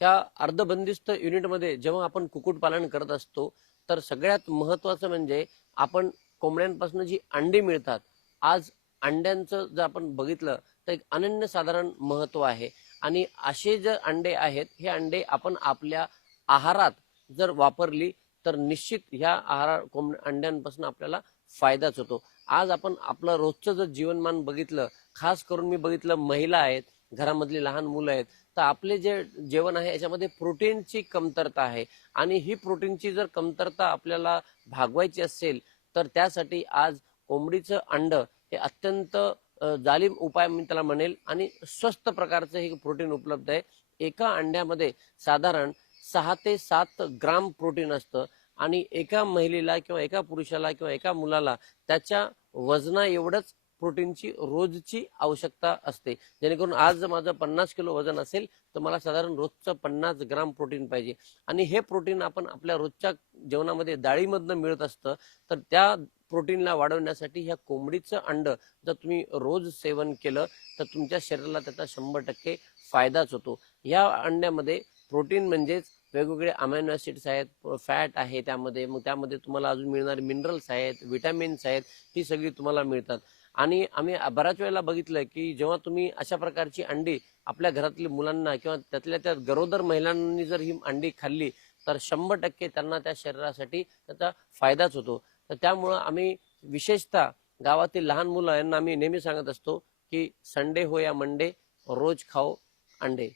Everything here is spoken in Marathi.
ह्या अर्धबंदिस्त युनिटमध्ये जेव्हा आपण कुक्कुटपालन करत असतो तर सगळ्यात महत्त्वाचं म्हणजे आपण कोंबड्यांपासून जी अंडी मिळतात. आज अंड्यांचं जर आपण बघितलं तर एक अनन्यसाधारण महत्त्व आहे आणि असे जे अंडे आहेत हे अंडे आपण आपल्या आहारात जर वापरली तर निश्चित ह्या अंड्यांपासून आपल्याला फायदाच होतो. आज आपण आपलं रोजचं जर जीवनमान बघितलं, खास करून मी बघितलं महिला आहेत, घरामधली लहान मुलं आहेत, तर आपले जे जेवण आहे याच्यामध्ये प्रोटीनची कमतरता आहे आणि ही प्रोटीनची जर कमतरता आपल्याला भागवायची असेल तर त्यासाठी आज कोंबडीचं अंड हे अत्यंत जालीम उपाय मी त्याला म्हणेल आणि स्वस्त प्रकारचं हे प्रोटीन उपलब्ध आहे. एका अंड्यामध्ये साधारण 6 ते 7 ग्राम प्रोटीन असतं आणि एका महिलेला किंवा एका पुरुषाला किंवा एका मुलाला त्याच्या वजना एवढंच प्रोटीनची रोजची आवश्यकता असते. जेणेकरून आज जर माझं 50 किलो वजन असेल तर मला साधारण रोजचं 50 ग्राम प्रोटीन पाहिजे आणि हे प्रोटीन आपण आपल्या रोजच्या जेवणामध्ये डाळीमधनं मिळत असतं. तर त्या प्रोटीनला वाढवण्यासाठी ह्या कोंबडीचं अंड जर तुम्ही रोज सेवन केलं तर तुमच्या शरीराला त्याचा 100% फायदाच होतो. या अंड्यामध्ये प्रोटीन म्हणजेच वेगवेगळे अमायनो ऍसिड्स आहेत, फॅट आहे त्यामध्ये, मग त्यामध्ये तुम्हाला अजून मिळणारे मिनरल्स आहेत, विटॅमिन्स आहेत, ही सगळी तुम्हाला मिळतात. आणि आम्ही बऱ्याच वेळेला बघितलं की जेव्हा तुम्ही अशा प्रकारची अंडी आपल्या घरातल्या मुलांना किंवा त्यातल्या त्या गरोदर महिलांनी जर ही अंडी खाल्ली तर 100% त्यांना त्या शरीरासाठी त्याचा फायदाच होतो. तर त्यामुळं आम्ही विशेषतः गावातील लहान मुलं यांना आम्ही नेहमी सांगत असतो की संडे हो या मंडे रोज खाओ अंडे.